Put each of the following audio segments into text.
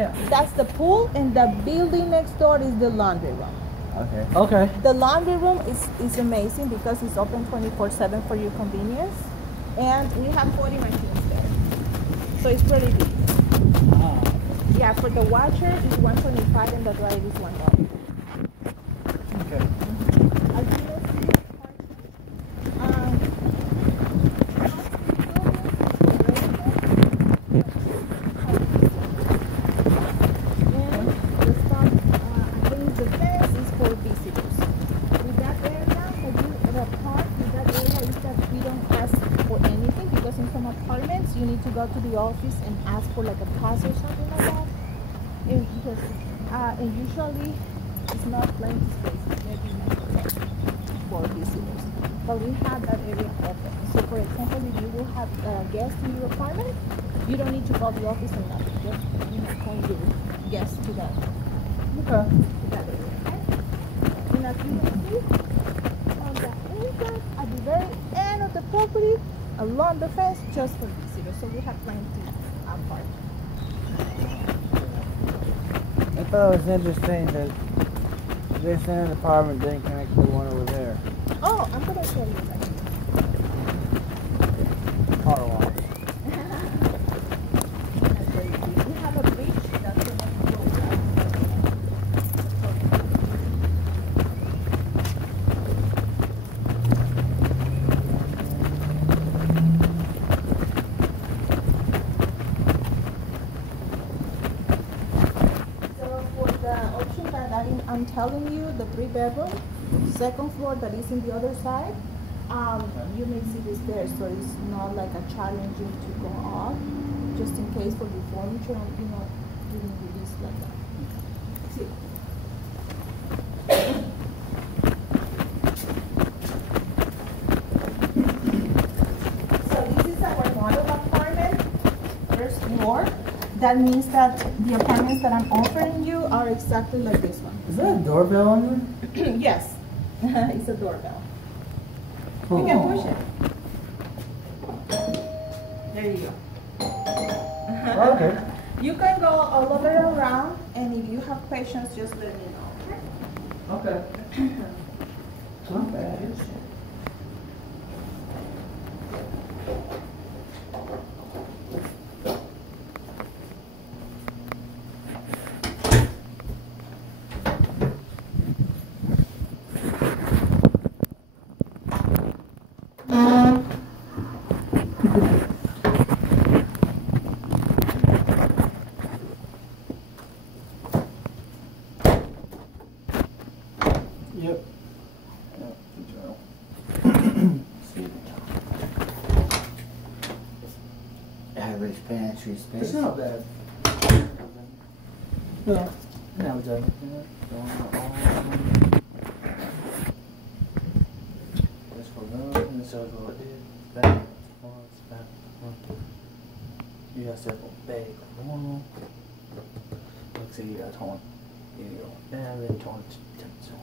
Yeah. That's the pool, and the building next door is the laundry room. Okay. Okay. The laundry room is amazing because it's open 24/7 for your convenience, and we have 40 machines there, so it's pretty big. Yeah, for the washer is 125 and the dryer is $1. Okay. As you can see, you need to go to the office and ask for like a pass or something like that. And because and usually it's not plenty space, maybe not for visitors. But we have that area open. So for example, if you will have guests in your apartment, you don't need to call the office or nothing. Just call your guests to that. Okay. To that area. Okay? And as you can see, on the entrance at the very end of the property, along the fence, just for visitors. So we have plenty apart. I thought it was interesting that this end apartment didn't connect to the one over there. Oh, I'm gonna show you that. Car wash. We have a bridge that's connected to I'm telling you, the 3-bedroom, second floor that is in the other side, you may see the stairs, so it's not like a challenging to go up, just in case for your furniture, you know, doing release like that. See. So this is our model apartment, first floor. That means that the apartments that I'm offering you are exactly like this one. Is that a doorbell on there? Yes, it's a doorbell. Oh. You can push it. There you go. Okay. You can go all over around, and if you have questions, just let me know. Okay. Not bad. Yep. Average pantry space. It's not bad. Yeah. Now it's over. This for those and this is what it is. Back. You have several bag normal. Let's see, you got torn. You go down, then torn to so.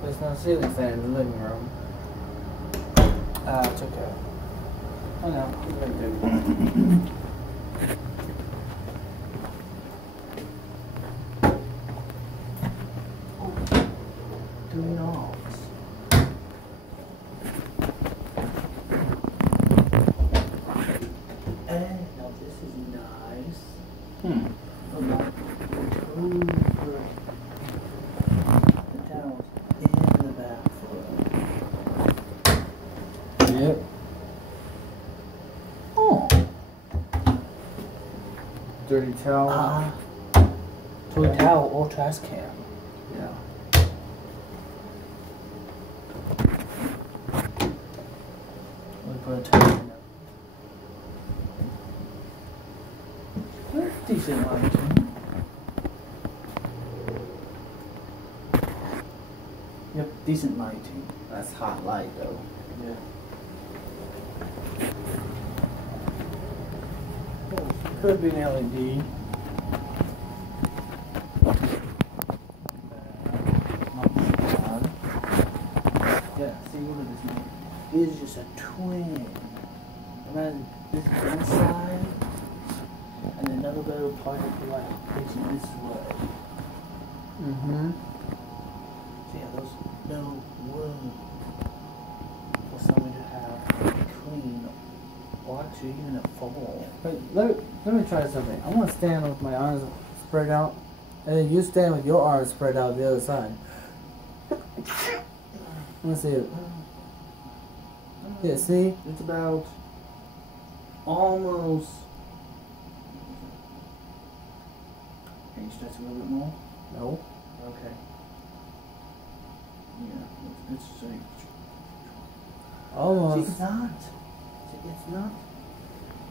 There's no ceiling fan in the living room. It's okay. I know. It's very good. Two knobs. And now this is nice. About over the towels in the bathroom. Yep. Oh. Dirty towel. Toilet towel or trash can. Yeah. We put a towel in there. That's decent lighting. Yep, decent lighting. That's hot light though. Yeah. Could be an LED. Yeah, see, look at this now. This is just a twin. Imagine this is one side, and another little part of the light facing this way. Mm-hmm. So yeah, there's no room for somebody to have clean or actually even a fall. Wait, let me try something. I'm gonna stand with my arms spread out, and then you stand with your arms spread out the other side. Let's see it. Yeah, see? It's about almost. Can you stretch a little bit more? No. Okay. Yeah, it's like. Almost. See, it's not. See, it's not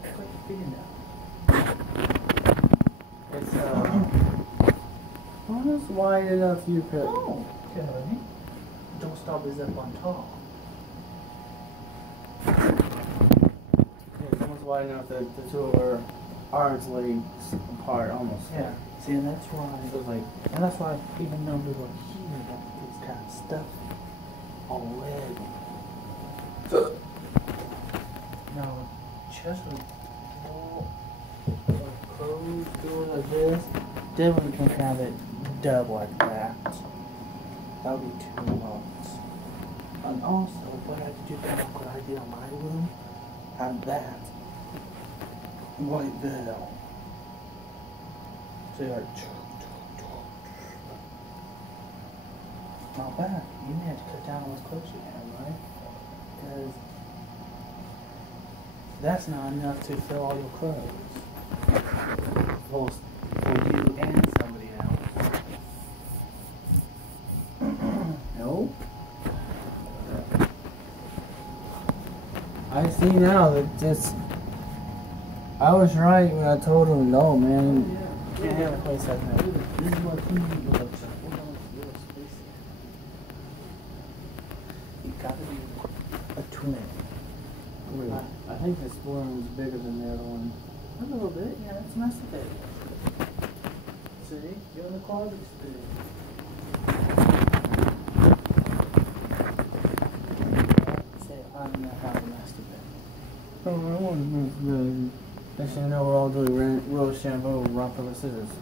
quite big enough. It's almost wide enough you could. Oh, okay. Don't stop this up on top. It's almost wide enough that the two of our arms lay apart almost. Yeah. See, and that's why. So it's like, And that's why even though we were here, that this kind of stuff already. Now, just a wall, a closed door like this, then we can have it dub like that. That would be too much. And also, what I could do kind of what I did on my room, have that right there. So you're like, not bad. You may have to cut down on those clothes you have, right? Because that's not enough to fill all your clothes. Both for you and somebody else. no. I see now that this. I was right when I told him no, man. Yeah. Can't have a place like that. This is what you need to look at. Hold on, little space here. You gotta be a twin. Really? I think this one was bigger than the other one. A little bit, yeah, it's nice big. See, you're in the closet's big. Say, I'm gonna have a master bed. Oh, I want to move good. Next thing you know, we're all doing real shampoo, rock, paper, scissors.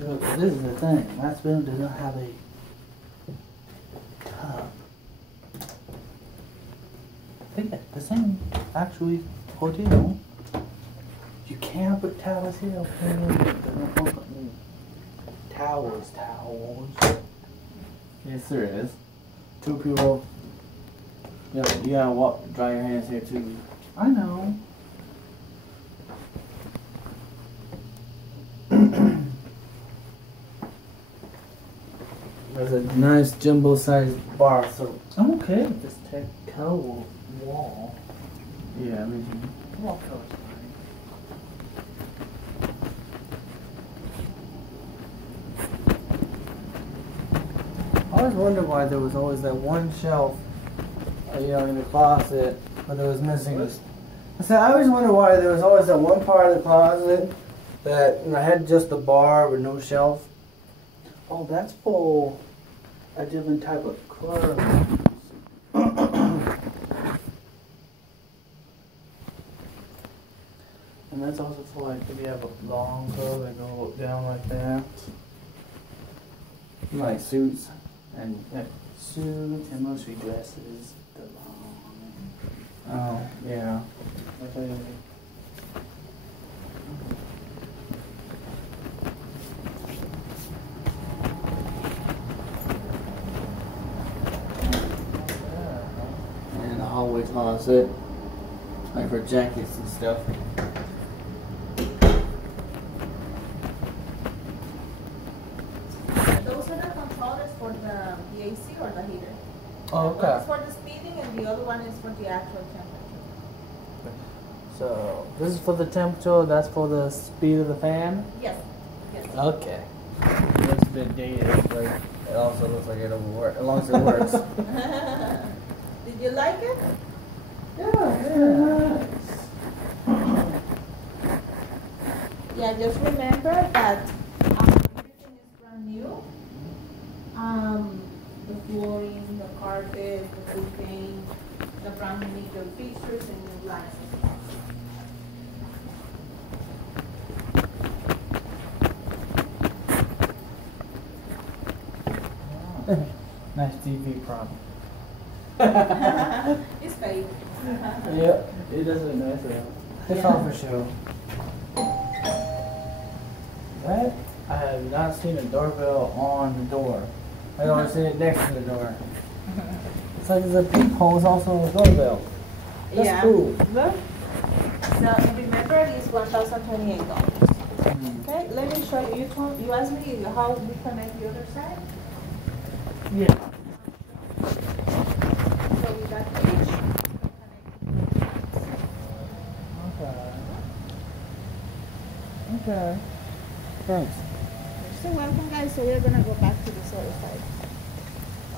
Look, this is the thing. My spoon does not have a tub. I think that's the same, actually, hotel. You can't put towels here. Towels. Yes, there is. Two people. Yeah, you gotta dry your hands here too. I know. There's a nice jumbo-sized bar, so I'm okay with this color wall. yeah, I mean, Wall color's fine. I always wondered why there was always that one shelf, in the closet, but there was missing this. I said I always wondered why there was always that one part of the closet that had just the bar with no shelf. Oh, that's for a different type of clothes. And that's also for like if you have a long coat that go down like that. Like suits. And suits and mostly dresses. The long. Oh, yeah. Okay. And the hallway closet, like for jackets and stuff. Those are the controllers for the AC or the heater. Oh, One okay. is for the speeding and the other one is for the actual temperature. So this is for the temperature. That's for the speed of the fan. Yes. Yes. Okay. Let's bit dated, but it also looks like it'll work as long as it works. Did you like it? Yeah. Yeah, just remember that everything is brand new. The flooring, the carpet, the wood paint, the brand new meter fixtures and new lights. Nice TV prop. It's fake. Yep, it does look nice though. It's all for show. That I have not seen a doorbell on the door. I always see it next to the door. It's like there's a peephole. It's also a doorbell. That's Yeah. cool. Look. So remember, it is $1,028. Okay, let me show you. You asked me how we connect the other side. Yeah. So we got each. Okay. Thanks. So welcome, guys. So we're gonna go back to this other side.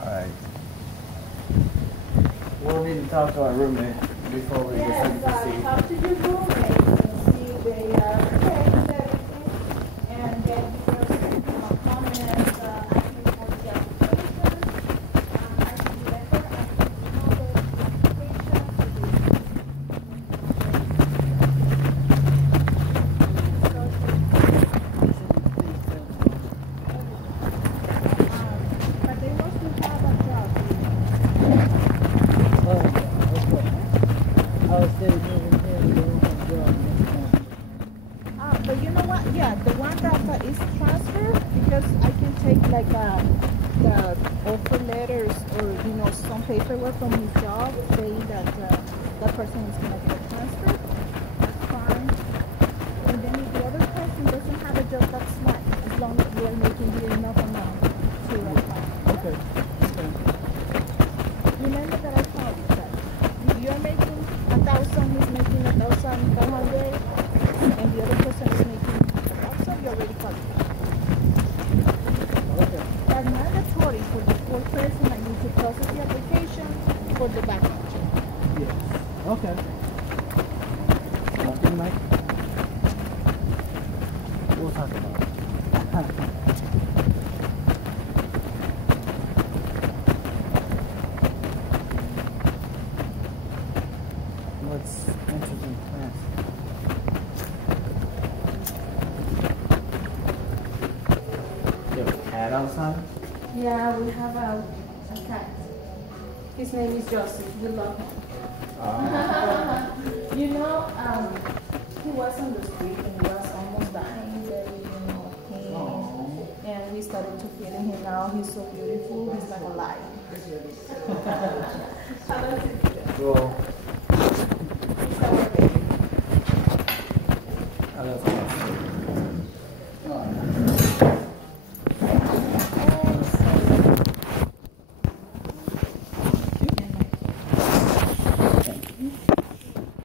Alright. We'll need to talk to our roommate before we get into the seat. Talk to your roommate and see if they okay with everything, and then you can comment, asking for the application, asking letter, asking for the but they must have a job. But you know what? Yeah, the one that is transferred, because I can take like the offer letters or some paperwork from his job saying that that person is gonna get transferred. That's fine. And then if the other person doesn't have a job, that's fine, as long as we are making here enough amount to apply. Okay. Remember that I told you that if you're making 1,000, he's making 1,500, and the other person is making 1,000, you're already qualified. Okay. That's mandatory for the fourth person. I need to process the application for the background check. Yes. Okay. Nothing, Mike. We'll talk about it. What's interesting plants? You have a cat outside? Yeah, we have a cat. His name is Joseph. We love him. He was on the street and he was almost dying. And we started to feeding him now. He's so beautiful. He's like a lion. Well,